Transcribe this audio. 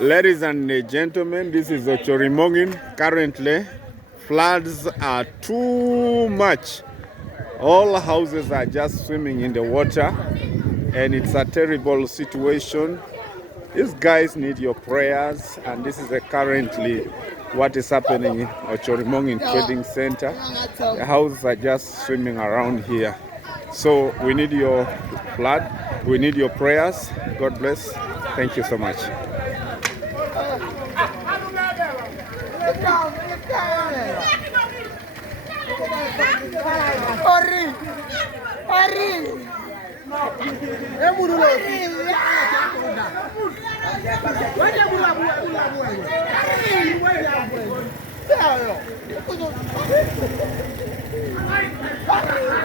Ladies and gentlemen, this is Ocorimongin. Currently, floods are too much. All houses are just swimming in the water, and it's a terrible situation. These guys need your prayers, and this is currently what is happening in Ocorimongin Trading Center. The houses are just swimming around here. So we need your blood, we need your prayers. God bless. Thank you so much.